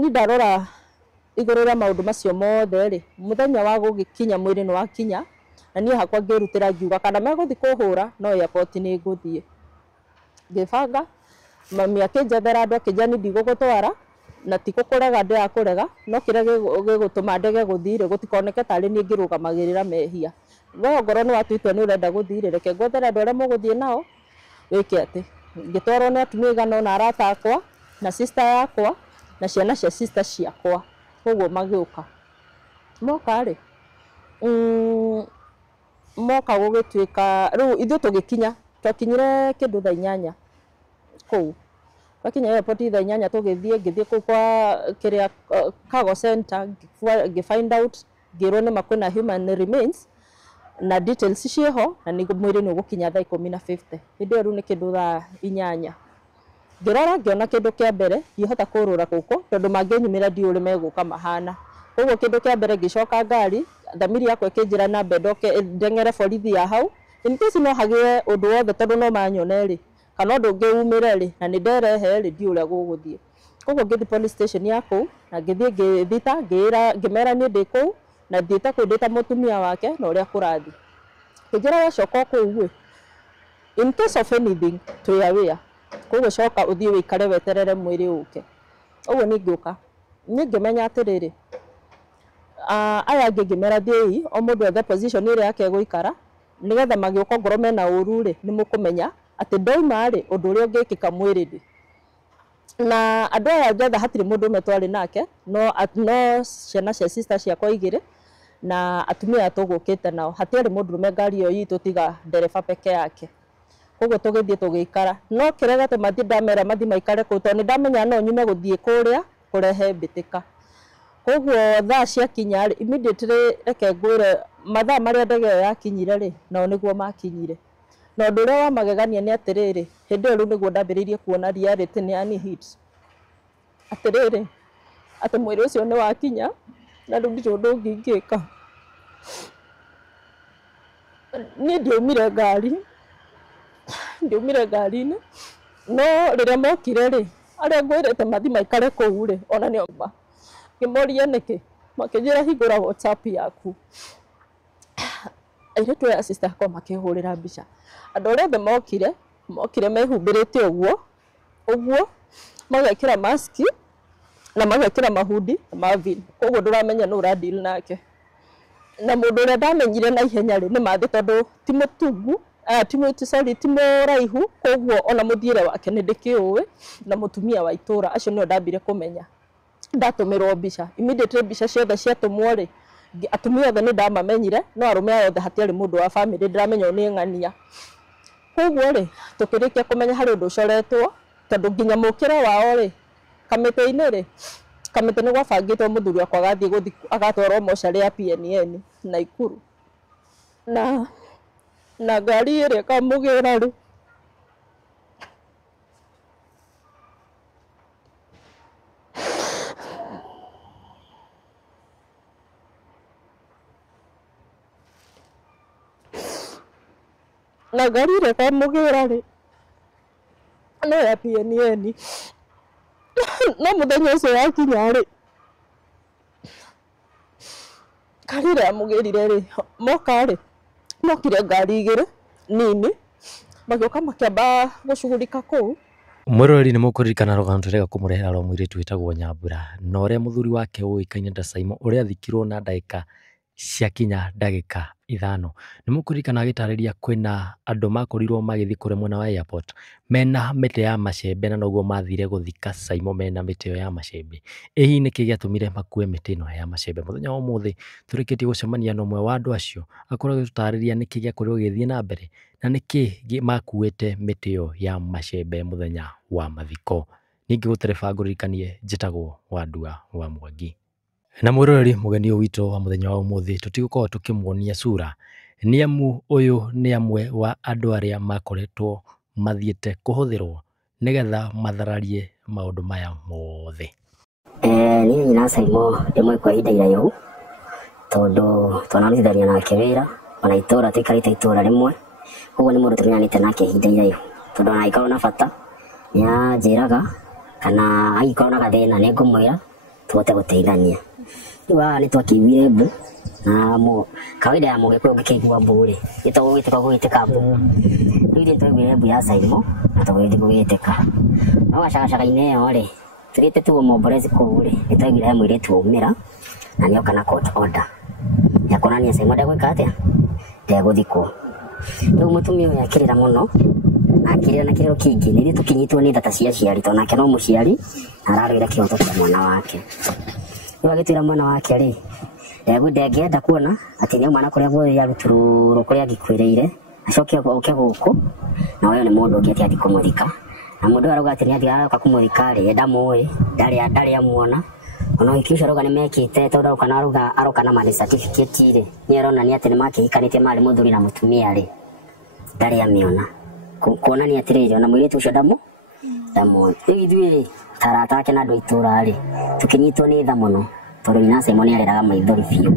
ni ndarora iguru ria maundu macio mothe ri muthenya wa gugikinya mwiri ni wakinya na ni hakwa ngirutira ngiuga kana meguthi kuhura no airport ni nguthie ngibanga mami akinjethera andu akijani ndigugutwara na tikukurega ndi akurega no kire gigutuma ndege guthire gutikoneke tari ni ngirugamagira mehia no ngoro ni watuitwe ni urenda guthire reke ngwethera andu aria muguthie nao wiki ati ngitwarwo ni atumia igana na arata akwa na sister yakwa na ciana cia sister ciakwa koguo magiuka moka ri moka gugituika riu ithu tugikinya twakinyire kindu thaa 8 kou twakinya airport thaa 8 ngithie kou kwa kiria cargo center find out ngirwo ni makwina human remains na details cieho na ni mwiri ni gukinya thaa 10:50 hindi riu ni kindu thaa 8 ngirora ngiona kindu kia mbere ngihota kurura guku tondu manginyumira ndiuri meguka mahana koguo kindu kia mbere ngicoka ngari thamiri yakwa ikinjira na mbendoke ndengere borithi ya hau in case no hagie undu wothe tondu no manyone ri kana undu ngiumire ri na ni nderehe ri ndiure guguthie koguo ngithi police station yako na ngithie ngithita ngimera ni ndi kou na ndita kwendeta mutumia wake na uria kurathi kijira wacoka kou in case of anything to aware koguo coka uthie wikare weterere mwiri uke uguo ni ngiuka ni ngimenya atiriri aya ngimera thii o mundu ethe position ire yake guikara nigetha magiuka ngoro mena uru ri ni mukumenya ati ndoima ri undu uria ngikika mwiri ndi na andu aya ngetha hatiri mundu metwari nake no ciana cia sister ciakwa igire na atumia atugukite nao hatiri mundu rume ngari iyo yitu tiga ndereba peke yake koguo tugithie tugikara no kirega te mathi ndamera mathi maikare ku to ni ndamenya no nyume guthie kuria kurehe bitika koguo thaa cia kinya immediately reke ngwire mathaa maria ndege yakinyire ri no niguo makinyire no ndu ria wa magegania ni atiriri hindi ru niguo ndambiririe kuona reality ni ani hit atiriri ati mwiri ucio ni wakinya na ndu ndicho ndungingika ni ndiumire ngari-ini no riria mokire ri aria ngwirite mathi maikare kou ri ona ni oma ngimoria niki makinjira hingura WhatsApp yaku airetu ya sister yakwa makihurira mbica andu aria mokire mehumbirite uguo magekira mask na magekira mahudi mavin koguo nduramenya no ura deal nake na mundu uria ndamenyire na ihenya ri ni mathi tondu ti mutungu ti muraihu koguo ona muthiire wake ni ndikiuwe na mutumia wa itura acio no ndambire kumenya ndatumirwo mbica immediately mbica ciothe ciatumwo ri atumia othe ni ndamamenyire no arume othe hatiari mundu wa family ndiramenyo ni ng'ania koguo ri tukirikia kumenya hari undu ucoretwo tondu nginya mukire wao ri kamite ni gwabangitwo muthuri akwa gathie agatwarwo mocarĩ ya PNN na Ikuru na ngari ĩrĩa kamugira ri na ngari ĩrĩa kamugira ri no ya PNN no muthenya ucio wakinya ri ngari ĩrĩa yamugĩrire ri moka ri mokire ngari igire nini magioka makiamba gucugurika kou Mwiroreri ni mukuririkana rugano turega kumurehera ro mwiritu witagwo Nyambura na uria muthuri wake uikaine Ndacaimo uria thikirwo na ndagika ciakinya ndagika 5 ni mukuririkana agitariria kwina andu makorirwo magithi kure mwena wa airport mena mite ya macembe na noguo mathire guthika Caimo mena mite yo ya macembe ehi niki giatumire makue mite no ya macembe muthenya wa muthi turikitie gucemania no mwe wa andu acio akorwo gitariria niki giakorirwo githie na mbere na niki makuete mite yo ya macembe muthenya wa mathiko ningi gutereba nguririkanie njitagwo Wandua wa Mwangi. Na mwiroreri mugeni witu wa muthenya wa umuthi tutigukorwo tukimuonia sura ni amu uyu ni amwe wa andu aria makoretwo mathiete kuhuthirwo nigetha mathararie maundu maya mothe. Ni na Caimo imwe kwa ihinda iraihu tondu twanarutithania nake wira ona itura tuikarite itura rimwe uguo ni mundu tunyanite nake ihinda iraihu tondu ona ikorwo na bata ni anjiraga kana aikorwo na gathina ni ngumwira tuhote guteithania iwa ni twakivire mbu na mo kawaida ya Mũgĩkũyũ ngĩkĩigua mbu rĩ gĩtagũgĩtĩka gũgĩtĩka mbu rĩu twagire mbu ya Saimo na tũgĩthiĩ gũgĩtĩka no gacagacaga-inĩ ĩyo rĩ tũrĩte tu mũmborezi kũu rĩ nĩtwaiguire he mũirĩtu waumĩra na nĩoka na court order ya kuonania Saimo ndegwĩka atĩa ndegũthikwo rĩu mũtumia ũyũ akĩrĩra mũno akĩrĩra na kĩrĩro kĩingĩ nĩrĩ tũkĩnyitwo nĩ thata cia aciari tondũ nake no mũciari na ararũĩra kĩhoto kĩa mwana wake rĩu agĩtwĩra mwana wake rĩ ndengĩenda kuona atĩ nĩ mwana kũrĩa guothe yaruturũrũ kũrĩa angĩkwĩrĩire acoke oke gũkũ na ũyũ nĩ mũndũ ũngĩ atĩ athiĩ kũmũthika na mũndũ ũyũ arauga atĩ nĩ athiĩ aroka kũmũthika rĩ ndamũĩ ndarĩ amuona ona ũhiki ũcio arauga nĩ mekĩte tondũ aroka na marriage certificate rĩ nĩ aronania atĩ nĩ makĩhikanĩtie marĩ mũthuri na mũtumia rĩ ndarĩ amĩona kuonania atĩrĩrĩ ona mũirĩtu ũcio ndamũĩ rĩu ithuĩ ta arata ake na andũ a itũũra rĩ tũkĩnyitwo nĩ tha mũno tondũ nyina Saimo nĩ areraga maithori biũ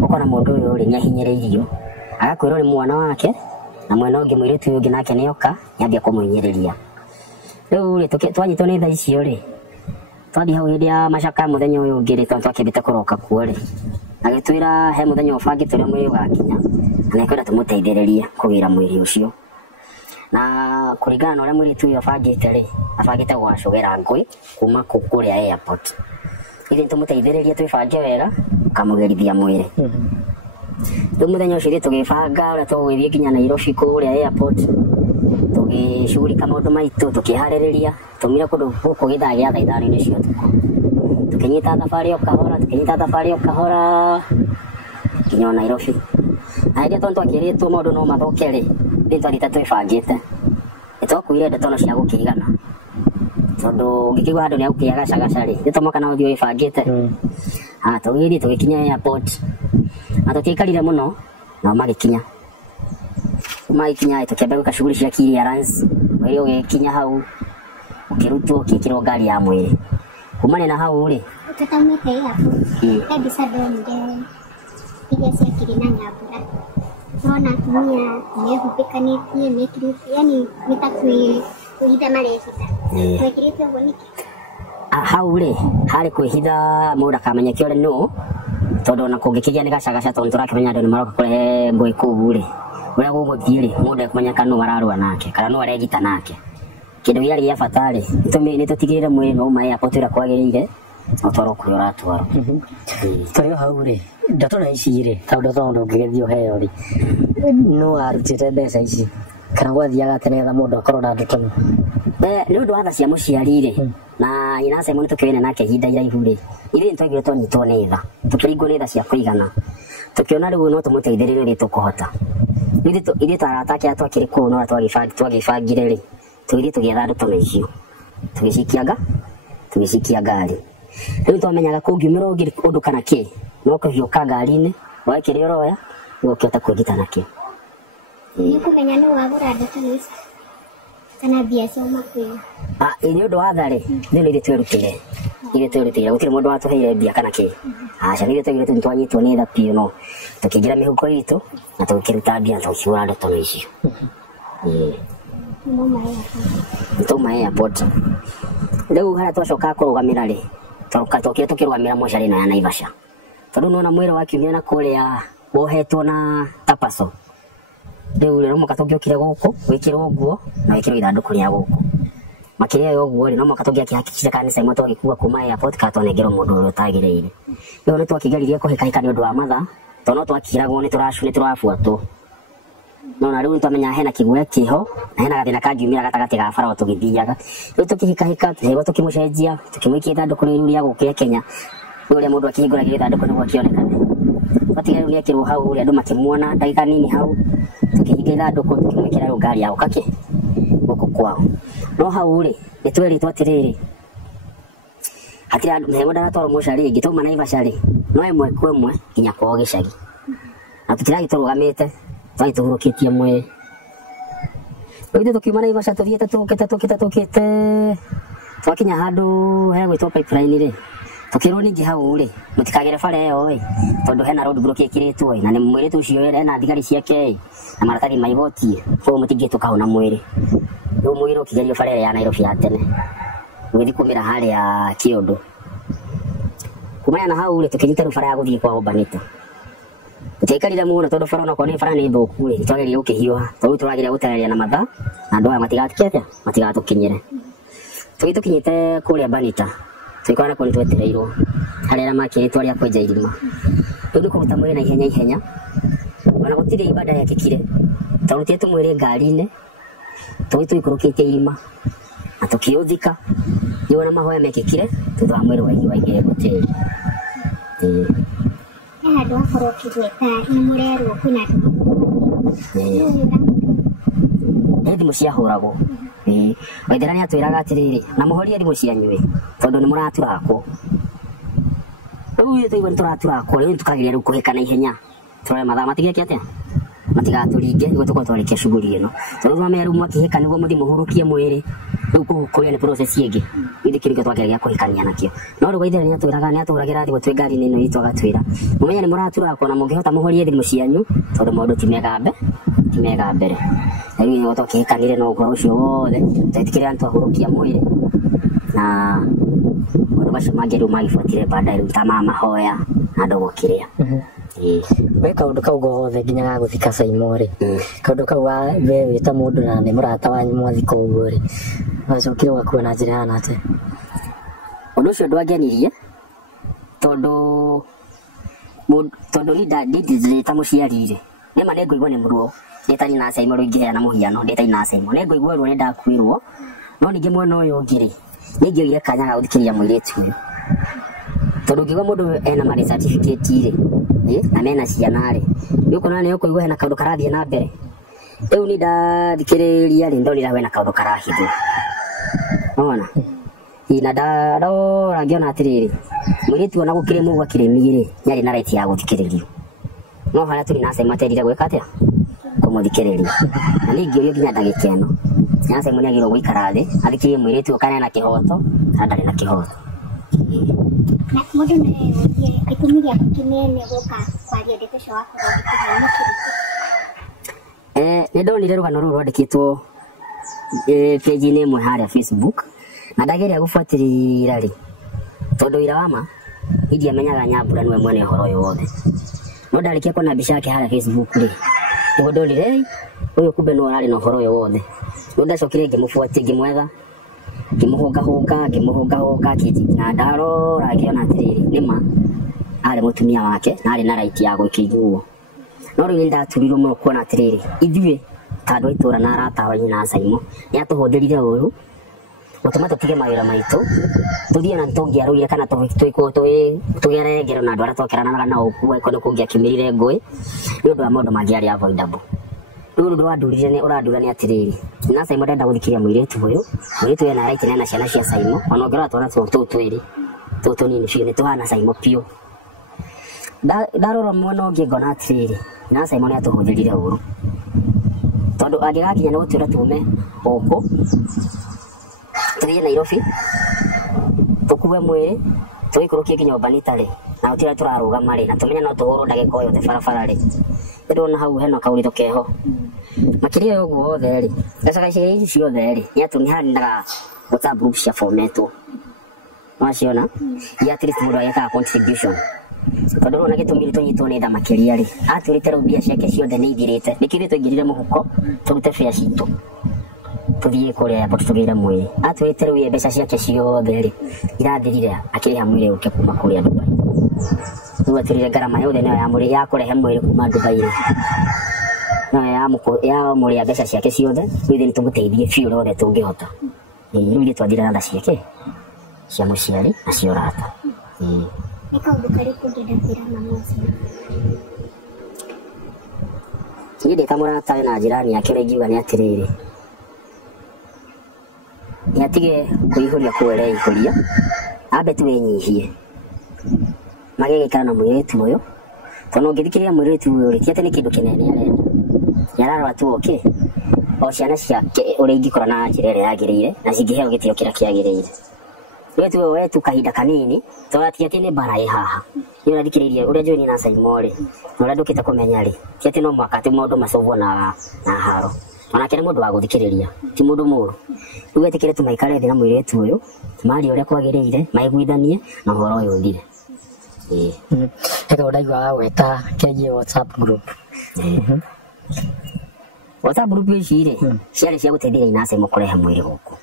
ũkona mũndũ ũyũ rĩ nĩ ahinyĩrĩirio agakwĩrwo nĩ mwana wake na mwena ũngĩ mũirĩtu ũyũ ũngĩ nake nĩoka nĩambia kũmũhinyĩrĩria rĩu rĩ twanyitwo nĩ tha icio rĩ twathiĩ hau hĩndĩ ya macaka mũthenya ũyũ ũngĩ rĩ tondũ twakĩmbĩte kũroka kuo rĩ agĩtwĩra he mũthenya ũbangĩte ũrĩa mwĩrĩ ũgakinya na nĩkwenda tũmũteithĩrĩrie kũgĩra mwĩrĩ ũcio na kũringana na ũrĩa mũirĩtu ũyũ abangĩte rĩ abangĩte gwacũgĩra ngũĩ kuma kũrĩa airport ithuĩ tũmũteithĩrĩrie twĩbange wega kamũgerithia mwĩrĩ rĩu mũthenya ũcio tũgĩbanga ũrĩa tũgũgĩthiĩ nginya Nairobi kũrĩa airport tũgĩcugurika maũndũ maitũ tũkĩharĩrĩria tũmire kũndũ gũkũ gĩthaa gĩa thaa ithano-inĩ cia ũtukũ tũkĩnyita thabarĩ o kahora nginya Nairobi na hĩndĩ tondũ twakĩrĩtwo maũndũ no mathoke rĩ rĩu twathiĩte twĩbangĩte nĩtwakuire ndeto cia gũkĩigana tondũ ũngĩkĩigua handũ nĩ agũkĩagacagaca rĩ nĩtũmoka na ũthiĩ wĩbangĩte tũgĩthiĩ tũgĩkinya airport na tũtiaikarire mũno nao magĩkinya tũkĩambia gwĩka shughuli cia clearance mwĩrĩ ũgĩkinya hau ũkĩrutwo ũgĩkĩrwo ngari ya mwĩrĩ kumania na hau rĩ tũtaumĩte airport he mbica ndonire iria ciakĩrĩ na Nyambura nona atumia mehumbĩkanĩtie mekĩrĩte yani nĩ ta kwĩhitha marehitha twekĩrĩte ũguo nĩkĩ hau rĩ harĩ kwĩhitha mũndũ akamenyeke ũrĩa nũ tondũ ona kũngĩkĩgĩa nĩ gacagaca tondũ tũrakĩmenya andũ nĩ maroka kũrehe ngũĩ kũu rĩ ũrĩa gũgũthiĩ rĩ mũndũ ekũmenyeka nũ ararũa nake kana nũ aregita nake kĩndũ gĩarĩ gĩa bata rĩ nĩtũtigĩrĩre mwĩrĩ nĩ wauma airport ũrĩa kwagĩrĩire ũtwarwo kũrĩa ũratwarwo tũrĩ o hau rĩ ndeto na ici rĩ tondũ ũngĩgĩthiĩ ũheo rĩ nũ arutĩte mbeca ici kana gwathiaga tene getha mũndũ akorwo na ndeto nĩ ũndũ wa tha cia mũciari rĩ na nyina Saimo nĩtũkĩoine nake ihinda iraihu rĩ ithuĩ nĩtwaiguire twanyitwo nĩ tha tũkĩringwo nĩ tha cia kũigana tũkĩona rĩu no tũmũteithĩrĩrie ũrĩa tũkũhota ithuĩ ta arata ake twakĩrĩ kũu no twagĩbangire rĩ tũgĩthiĩ tũgĩetha ndeto na icio tũgĩcikia ngari rĩu twamenyaga kũngiumĩra ũndũ kana kĩ no kũhiũka ngari-inĩ woe kĩrĩa ũroya ũgũkĩhota kwĩgita nakĩo nĩ kũmenya nũ wagũra ndeto ici kana mbia ciauma kwĩyo nĩ ũndũ wa tha rĩ nĩ ithuĩ twĩrutĩire gũtirĩ mũndũ watũheire mbia kana kĩ aca nĩ ithuĩ twagĩrĩte nĩ twanyitwo nĩ tha piũ no tũkĩingĩra mĩhuko itũ na tũgĩkĩruta mbia na tũgĩcihũra ndeto na icio nĩtwauma airport rĩu harĩa twacokaga kũrũgamĩra rĩ twokire tũkĩrũgamĩra mocarĩ ĩno ya Naivasha tondũ nona mwĩrĩ wakiumia na kũrĩa wohetwo na tapaco rĩu rĩ no mũka tũngĩokire gũkũ gwĩkĩrwo nguo na wĩkĩrwo ithandũkũ rĩa gũkũ makĩria ya ũguo rĩ no mũka tũngĩakĩhakikisha kana nĩ Saimo twagĩkua kuma airport kana twanengerwo mũndũ ũrĩa ũtagĩrĩire rĩu nĩ twakĩgeririe kũhĩkahĩka nĩ ũndũ wa mathaa tondũ no twakĩragwo nĩ tũrabuatwo nona rĩu nĩtwamenya hena kĩguoya kĩho na hena gathĩna kangiumĩra gatagatĩ ga bara o tũgĩthiaga rĩu tũkĩhĩkahĩka tũhĩrwo tũkĩmũcenjia tũkĩmũikia ithandũkũ rĩu rĩa gũkĩa Kenya rĩu ũrĩa mũndũ akĩhingũragĩra ithandũkũ nĩguo akĩonekane twatiga rĩu nĩekĩrwo hau rĩ andũ makĩmuona ndagĩka nini hau tũkĩhinga ithandũkũ tũkĩmwĩkĩra rĩu ngari ya gũka gũkũ kwao no hau rĩ nĩtwerĩtwo atĩrĩrĩ hatirĩ andũ Saimo ndaratwarwo mocarĩ ĩngĩ twauma Naivasha rĩ no ĩmwe kwa ĩmwe nginya kwao gĩcagi na tũtiragĩtũrũgamĩte twagĩtũhurũkĩtie mwĩrĩ rĩu ithuĩ tũkiuma Naivasha tũthiĩte tũkĩte twakinya handũ hegwĩtwo pipeline rĩ tũkĩrwo ningĩ hau rĩ mũtikagere bara ĩyo ĩ tondũ hena road block ĩkĩrĩtwo ĩ na nĩ mũirĩtu ũcio hena thigari ciake na maratathi ma igoti koguo mũtingĩhĩtũka hau na mwĩrĩ rĩu mwĩrĩ ũkĩgerio bara ĩrĩa ya Nairobi ya tene gũgĩthiĩ kumĩra harĩa Kĩũndũ kumaya na hau ule tukinyita rufara ya guthii kwa Obanito tukikarire muno tondu bara no kone bara ni thuku ri twageria ukihiwa tondu turageria gutararia na matha na andu aya matigatukinyire tukinyite kuria Banita twikwana kuni twetereirwo harĩa makiritwo ria kwenja irima tondu kuruta mwiri na ihenya wana gutire ibada yakikire twarutie tumwire ngari-ini twikurukitie irima na tukiuthika yona mahoya mekikire thutha wa mwiri waigire gutiri andu akorwo kigweta ni murerwo kwina andu thimu ciahuragwo waithera ni atwiraga atiriri na muhorie thimu cianyu tondu ni muraturakwo riu tuigua ni turaturakwo riu tukagiria riu kuhika na ihenya turore mathaa matigeke atia matigaturinge niguo tukorwo twarikia shughuli ino tondu twamenya riu mwakihika niguo muthi muhurukie mwiri riu kuria ni process ingi ithikirike twageria kuhikania nakio no riu waithera ni aturagira thimu twi ngari-ini ino itu agatwira mumenya ni muraturakwo na mungihota muhorie thimu cianyu tondu maundu ti mega mbere riu twakihikanire no ngoro ucio wothe twetikire antu ahurukia mwiri na maundu macio mangi riu magibuatire baadaye riu ta mahoya na andu gukiria we kaundu kau gothe nginya ga guthika Saimo ri kaundu kau we wita mundu na ni murata wanyu mwathika uguo ri wacokire wakua na njira hana atia undu ucio ndwangenirie tondu ni ndita muciari ri nima ni nguigua ni muruo nditari na Saimo ruingiheana muhiano nditari na Saimo ni nguigua ruo ni ndakwirwo no ningi mwena uyu ungi ri ningioire kanya ga guthikiria mwiritu uyu tondu ngigua mundu ena marriage certificate ri na mena ciana ri ukona ni ukuigua hena kaundu karathie na mbere riu ni ndathikiriria ri ndorira wena kaundu karahithwo ona ina ndarora ngiona atiriri mwiritu ona gukire mugu akiremi ri nyari na right ya guthikiririo no haria turi na Saimo aterire gwika atia kumuthikiriria na ningiorio nginya ndagika ino na Saimo ni agirwo guikara thi athikirie mwiritu kana na kihoto na ndari na kihoto na mundu ni gitumiria kinene guka kwaria ndeto cio wakorwo gikihana ni ndonire rugano ruru rwandikitwo page-ini imwe haria Facebook na ndageria gubuatirira ri tondu ira wama idia menyaga Nyambura niwe mwene horo uyu wothe no ndarikia kuona mbica yake haria Facebook ri niguo ndonire uyu kumbe no arari na horo uyu wothe no ndacokire ngimubuatia ngimwetha ngimuhunga na ndarora ngiona atiriri nima ari mutumia wake na ari na right ya gwikiguo no riu ndaturirwo muno kuona atiriri ithuĩ ta andu aitura na arata wanyu na Saimo ni atuhundirire uyu gutuma tutige mawira maitu tuthie na ntongiarũire kana tugere ngero na andu aria twakeranaga na ũkuo ikono kungiakimirire ngui ni undu wa maundu mangiari avoidable riu undu wandurire ni urandura ni atiriri na Saimo ndenda guthikiria mwiritu uyu mwiritu ena right na ciana cia Saimo ona ngero atwara twiri nini biũ ni tuhana Saimo piũ ndarora mwena ũngĩ ngona atiriri na Saimo ni atuhundirire ũru tondu angigakinya ni gutwira tume gũkũ tuthie Nairobi tukue mwiri tuikurukie nginya Banita ri na gutira turarugama ri na tumenya no tuhurwo ndagika yothe barabara ri ndona hau hena kauritho keho makiria uguo wothe ri gacaga ici ciothe ri ni atu ni handaga WhatsApp group cia formatwo waciona ya at least mundu ageka contribution tondu ona gitumire tunyitwo ni tha makiria ri atwirite rubia ciake ciothe ni ithirite nikiri tuingirire muhuko turute fare citu tuthie kuria airport tugire mwiri atwirite riu mbeca ciake ciothe ri irathirire akiriha mwiri uke kuma kuria Dubai riu atirire garama yothe nayo ya mwiri ya kurehe mwiri kuma Dubai ri na ya mwiri mbeca ciake ciothe riu tumuteithie biũ rothe tungihota riu ni twathire na tha ciake cia muciari na cia urata ni kaundu kariku ngĩenda kwĩra mama ũcio ni ndĩta mũrata na njirani yake ũrĩa ingiuga nĩ atiriri ni atige kuihuria kwereihũria ambe tu enyihie magĩgĩikara na mũirĩtu ũyũ tondu ũngĩthikĩrĩria mũirĩtu ũyũ rĩ ti atĩ nĩ kĩndũ kĩnene arenda nĩararora tu oke o ciana ciake ũrĩa ingĩkora na njĩra ĩrĩa yagĩrĩire na cingĩheo gĩtĩo kĩrĩa kĩagĩrĩire wetu kahinda kanini twatia ati ni bara ĩ haha ni ũrathikĩrĩria ũrĩa njũĩ na Saimo ri na ũrĩa ndũkĩte kũmenya ri ti ati no mwaka ati maũndũ macovwo na haro onake nĩ mũndũ wa gũthikĩrĩria ti mũndũ mũru rĩu etĩkĩre tu maikare thĩ na mũirĩtu ũyũ marie ũrĩa kwagĩrĩire maiguithanie na ũhoro ũyũ ũthire He kaundu ndaigua gweta kegiĩ WhatsApp group. WhatsApp group ici rĩ ciarĩ cia gũteithĩrĩria inace mũkũrehe mwĩrĩ gũkũ.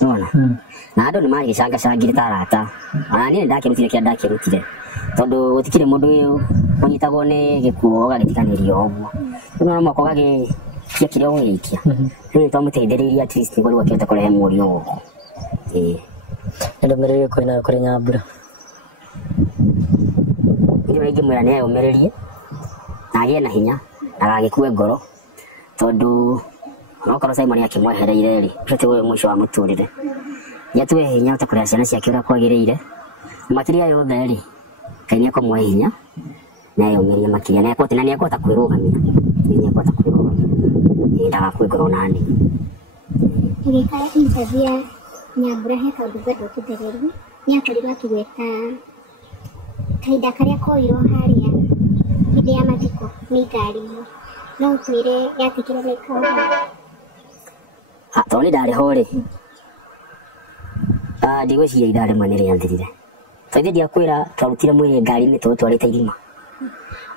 Nona? Na andũ nĩ magĩcangacangire ta arata. Ona niĩ ndakĩrutire kĩrĩa ndakĩrutire. Tondũ gũtikire mũndũ ũyũ ũnyitagwo nĩ gĩkuũ ũgagĩtiganĩrio ũguo. Nona moko gagĩkia kĩrĩa ũgũgĩikia. Rĩu twamũteithĩrĩirie at least nĩguo akĩhote kũrehe mũriũ gũkũ. Ndũmĩrĩri ĩrĩkũ wĩnayo kũrĩ Nyambura? Nĩ ingĩmwĩra nĩ eyũmĩrĩrie na agĩe na hinya na agagĩkue ngoro. Tondũ okorwo Simon akĩmwehereire rĩ ũcio tiguo mũico wa mũtũrĩre. Nĩatue hinya ta kũrĩa ciana ciake ũrĩa kwagĩrĩire. Makĩria yothe rĩ Ngai nĩekũmũhe hinya na eyũmĩrie makĩria na nĩekũhota kwĩrũgamia. Nĩekũhota kwĩrũgamia. Ndagakue ngoro nani. Ngĩka interview ya Nyambura he kaũndũ ngwenda ũtũthererie. Nĩakorirwo akĩgweta kahinda karĩa koirwo harĩa hĩndĩ ya mathiko nĩ ngari-inĩ. No ũtwĩre yatikire mĩka ũguo? Tondũ nĩ ndarĩ ho rĩ ndigwĩciria ithaa rĩmwe nĩ rĩathirire. Tondũ ndiakwĩra twarutire mwĩrĩ ngari-inĩ tũtwarĩte irima.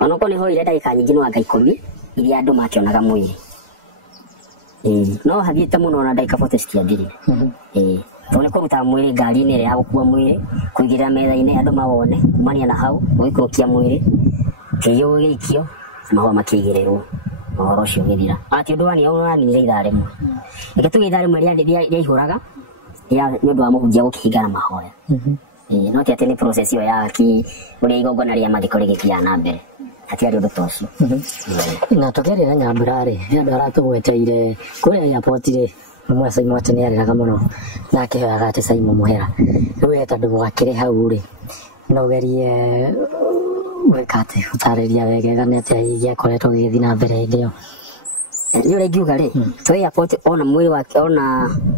Ona okorwo nĩ hoire ndagĩka nyingĩ no anga 10 iria andũ makĩonaga mwĩrĩ. No hathiĩte mũno na ndagĩka 40 citiathirire. Tondũ nĩ kũruta mwĩrĩ ngari-inĩ ĩrĩa ya gũkua mwĩrĩ kũigĩrĩra metha-inĩ andũ mawone kumania na hau gũgĩikũrũkia mwĩrĩ kĩiyũ gĩgĩikio mahũa makĩigĩrĩrwo ũhoro ũcio ũgĩthira. Ati ũndũ wa nĩ ũraninire ithaa rĩmwe. Reke tuge ithaa rĩmwe rĩaihũraga nĩ ũndũ wa mũhunjia gũkĩhinga na mahoya. No ti atĩ nĩ process ĩyo ya ũrĩa igongona rĩa mathiko rĩgĩthiaga na mbere. Hatiarĩ ũndũ ta ũcio. Na tũkĩarĩra Nyambura rĩ nĩ andũ aratũgweteire kũrĩa airport rĩ mwe Simon atĩ nĩarĩraga mũno na akĩhoyaga atĩ Simon mũhera. Rĩu tondũ mwakĩrĩ hau rĩ no gerie gwĩka atĩ gũtarĩria wegega nĩ atĩa gĩakoretwo gĩgĩthiĩ na mbere hĩndĩ ĩyo. Nĩ ũrĩa ingiuga rĩ twĩ airport ona mwĩrĩ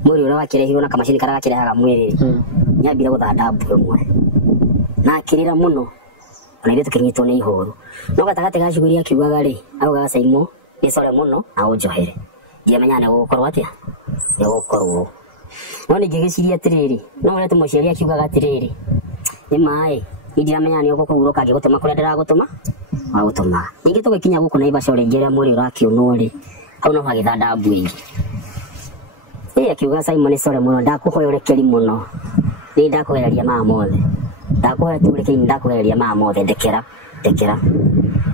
ũrĩa wakĩrehirwo na kamacini karĩa gakĩrehaga mwĩrĩ nĩambire gũthanda mbu ĩmwe na akĩrĩra mũno ona ithuĩ tũkĩnyitwo nĩ ihoru. No gatagatĩ ga cuguri akiugaga rĩ augaga Simon nĩcore mũno na ũnjohere. Ndiamenya nĩ gũgũkorwo atĩa nĩ gũgũkorwo. No ningĩ gĩciria atĩrĩrĩ no ũrĩa tũmũciari akiugaga atĩrĩrĩ nĩ maĩ ndiramenya nĩ ũgũkũhurũka angĩgũtũma kũrĩa ndĩragũtũma wagũtũma. Ningĩ tũgĩkinya gũkũ Naivasha rĩngĩ rĩrĩa mwĩrĩ ũrakĩonwo rĩ hau no hagĩthanda mbu ĩngĩ. Akiuga Simon nĩcore mũno ndakũhoya ũrekeri mũno nĩ ndakũgereria maya mothe ndakũhoya tu ũrekeri ndakũgereria maya mothe ndekera.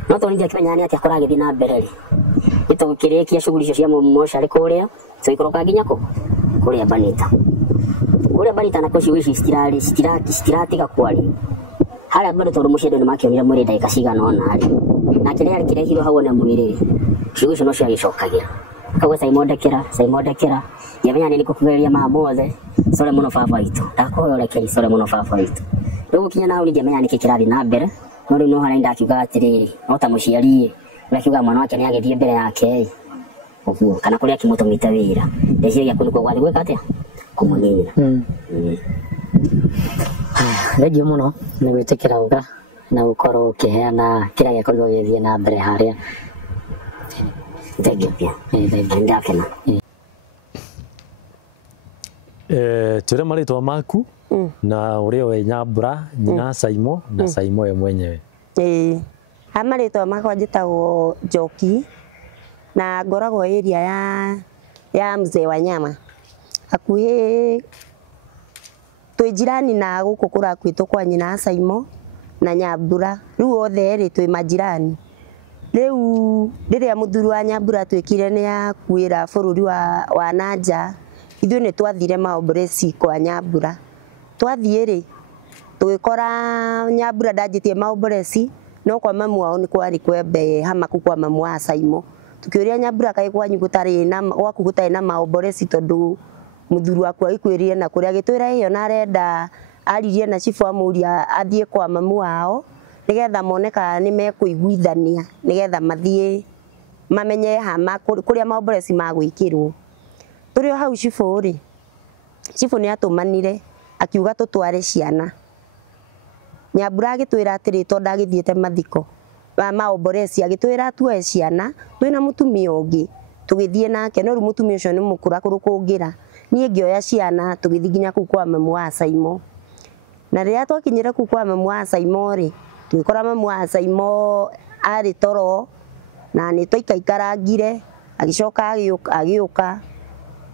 No tondũ ningĩ akĩmenya nĩ atĩa kũragĩthiĩ na mbere rĩ nĩtũgũkĩrĩkia shughuli icio cia mocarĩ kũrĩa tũikũrũka nginya kũrĩa Banita nakwo ciugo ici citiratiga kwaria harĩa mbere tondũ mũciĩ andũ nĩmakĩonire mwĩrĩ ndagĩka cigana ũna rĩ na kĩrĩa kĩrehirwo hau one mwĩrĩ ciugo icio no ciagĩcokagĩra. Akauga Simon ndekera ndiamenya nĩ kũkugereria maya mothe core mũno baba witũ ndakũhoya ũrekeri core mũno baba witũ. Rĩu gũkinya na hau ndiamenya nĩkĩ kĩrathiĩ na mbere no rĩu no harĩa ndakiuga atĩrĩrĩ no ta mũciari akiuga mwana wake nĩagĩthiĩ mbere yake ũguo kana kũrĩa akĩmũtũmĩte wĩra ndeciria kũndũ kwa gwathi gwĩka atĩa kũmũnina. Thengio mũno nĩ gwĩtĩkĩra uga na gũkorwo ũkĩheana kĩrĩa gĩakorirwo gĩgĩthiĩ na mbere harĩa. Thengio pia ndakena. Tuĩre marĩtwa maku na ũrĩa we Nyambura nyina Simon na Simon we mwenyewe. Marĩtwa makwa njĩtagwo Njoki na ngoragwo area ya Mzee Wanyama hakuhĩ twĩ jirani na gũkũ kũrakwĩtwo kwa nyina Simon na Nyambura rĩu othe erĩ twĩ majirani. Rĩu rĩrĩa mũthuri wa Nyambura twĩkire nĩ akuĩra bũrũri wa nanja ithuĩ nĩ twathire maomboreci kwa Nyambura. Twathiĩ rĩ tũgĩkora Nyambura ndanjĩtie maomboreci no kwa mamu wao nĩ kwarĩ kwembe hamaku kwa mamu wa Simon. Tukĩũria Nyambura kaĩ kwanyu gwaku gũtarĩ na maomboreci tondũ mũthuri waku agĩkwĩrire na kũrĩa agĩtwĩra ĩyo na arenda aririe na cibu amũria athiĩ kwa mamu wao nĩgetha moneka nĩ mekũiguithania nĩgetha mathiĩ mamenye hama kũrĩa maomboreci magwĩkĩrwo. Tũrĩ o hau cibu rĩ cibu nĩ atũmanire akiuga tũtware ciana. Nyambura agĩtwĩra atĩrĩ tondũ agĩthiĩte mathiko maomboreci agĩtwĩra tuoe ciana twĩna mũtumia ũngĩ tũgĩthiĩ nake no rĩu mũtumia ũcio nĩ mũkũrakũrũ kũngĩra niĩ ngĩoya ciana tũgĩthiĩ nginya kũu kwa mamu wa Simon. na riria twakinyire ku kwa mamu wa Saimo ri twikora mamu wa Saimo ari toro na ni twaikaikarangire agicoka agiuka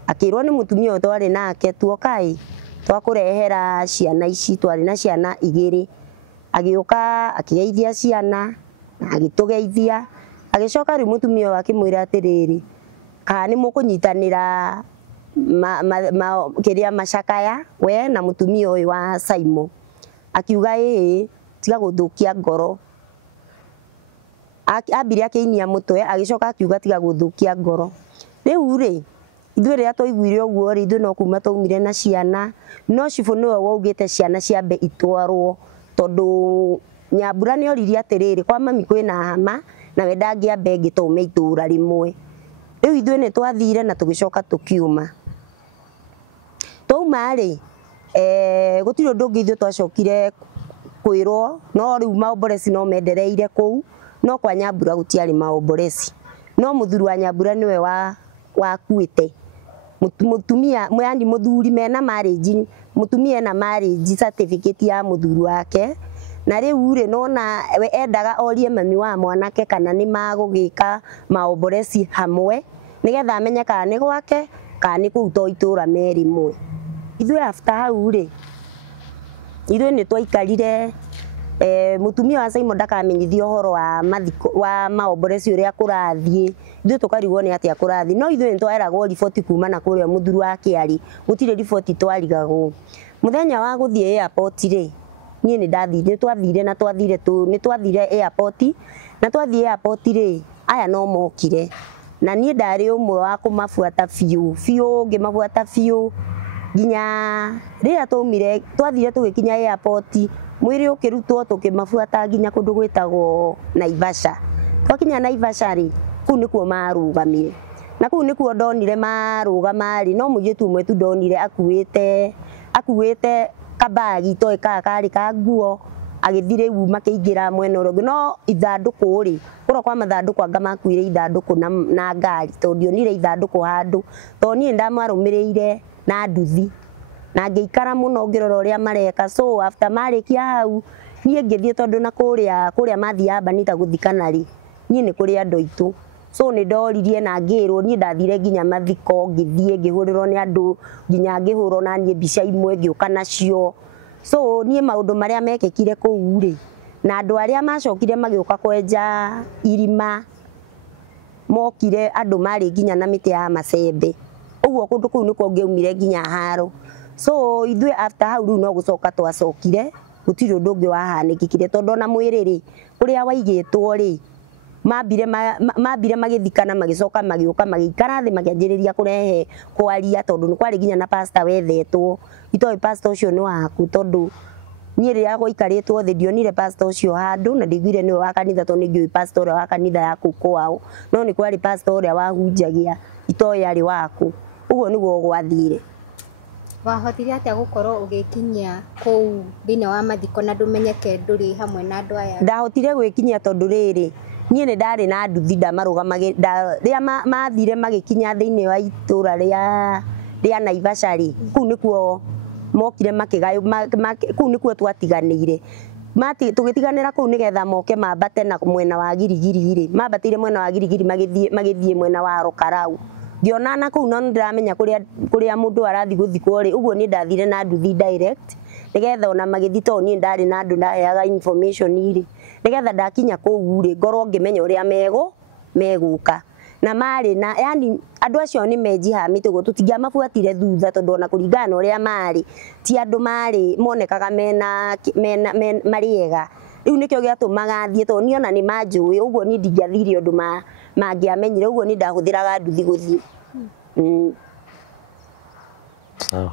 akirwo ni mutumia twari nake tuokai twakurehera ciana ici twari na ciana 2 agiuka akigeithia ciana na agitugeithia agicoka ri mutumia wake mwira atiriri kana ni mukunyitanira kiria macakaya we na mutumia uyu wa Saimo akiuga tiga guthukia ngoro ambire akiinia mutwe agicoka akiuga tiga guthukia ngoro riu ri ithuĩ rĩrĩa twaiguire ũguo rĩ ithuĩ no kuma twaumire na ciana no cibũ nĩwe waugĩte ciana ciambe itwarwo tondũ Nyambura nĩ oririe atĩrĩrĩ kwa mami kwĩna hama na we ndangĩambe ngĩtũme itũra rĩmwe rĩu ithuĩ nĩ twathire na tũgĩcoka tũkiuma twauma rĩ gũtirĩ ũndũ ũngĩ ithuĩ twacokire kwĩrwo no rĩu maomboreci no mendereire kũu no kwa Nyambura gũtiarĩ maomboreci no mũthuri wa Nyambura nĩwe wakuĩte mutumia yani muthuri mena marriage mutumia ena marriage certificate ya muthuri wake na riu ri nona we endaga orie mami wa mwanake kana ni magugika maomboreci hamwe nigetha amenye kana ni gwake kana ni kuu to itura merimwe ithuĩ after hau ri ithuĩ nĩ twaikarire mutumia wa Saimo ndakamenyithio horo wa mathiko wa maomboreci uria kurathie ithuĩ tukarigwo ni atia kurathi no ithuĩ nĩ tweragwo riboti kuma na kuria muthuri wake ari gutire riboti twarigagwo muthenya wa guthie airport ri nie ni ndathire twathire na twathire ni twathire airport na twathie airport ri aya no mokire na nie ndari umwe wa kumafuata fiu ngimafuata fiu nginya riria twaumire twathire tugikinya airport mwiri ukirutwo tukimafuata nginya kundu gwitagwo Naivasha twakinya Naivasha ri kuu nikuo marugamire na kuu nikuo ndonire marugama ri no muitu umwe tu ndonire akuite kabagi to kari ka nguo agithire u makiingira mwena urio no ithanduku ri kuro kwa mathanduku anga makuire ithanduku na ngari to ndionire ithanduku handu to nie ndamarumireire na nduthi na ngeikara muno ngirora uria mareka so after marikia hau nie ngithie tondu na kuria mathia banita guthikana ri nie ni kuria andu aitu so ni ndoririe na ngirwo nie ndathire nginya mathiko ngithie ngihurirwo ni andu nginya ngihurwo na nie mbica imwe ngiuka nacio so nie maundu maria mekekire kuu ri na andu aria macokire magiuka kwenja irima mokire andu mari nginya na miti ya macembe uguo kundu kuu niko ngiumire nginya haro so ithuĩ after hau riu no gucoka twacokire gutiri undu ungi wahanikikire tondu na mwiriri kuria waigitwo ri mambire magithikana magicoka magiuka magikara thi makianjiriria kurehe kwaria tondu ni kwari nginya na pastor wethetwo itoi pastor ucio ni waku tondu nie riria gwikaritwo thi ndionire pastor ucio handu na ndigwire ni wa kanitha tondu ngiui pastor uria wa kanitha yaku kwao no ni kwari pastor uria wahunjagia itoi ari waku uguo niguo gwathire wahotire atia gukorwo ugikinyia kuu thĩinĩ wa mathiko na ndumenyeke nduri hamwe na andu aya ndahotire gwikinyia tondu riri nie ni ndari na nduthi ndamarugamagira ria mathire magikinya thĩinĩ wa itura ria Naivasha ri kuu nikuo mokire makigayo kuu nikuo twatiganire tugitiganira kuu nigetha moke mambate na mwena wa Girigiri ri mambatire mwena wa Girigiri magithie mwena wa Rokarau ngionana kuu no ndiramenya kuria mundu arathi guthikwo ri uguo ni ndathire na nduthi direct nigetha ona magithi to nie ndari na andu ndaheaga information iri nigetha ndakinya kuu ri ngorwo ngimenya uria meguka na mari na yani andu acio ni menjihami tugo tutingiamabuatire thutha tondu ona kuringana uria mari ti andu mari monekaga mena mariega riu nikio giatumaga thie to niona ni manjui uguo ni ndingiathire undu mangiamenyire uguo ni ndahuthiraga nduthi guthie sawa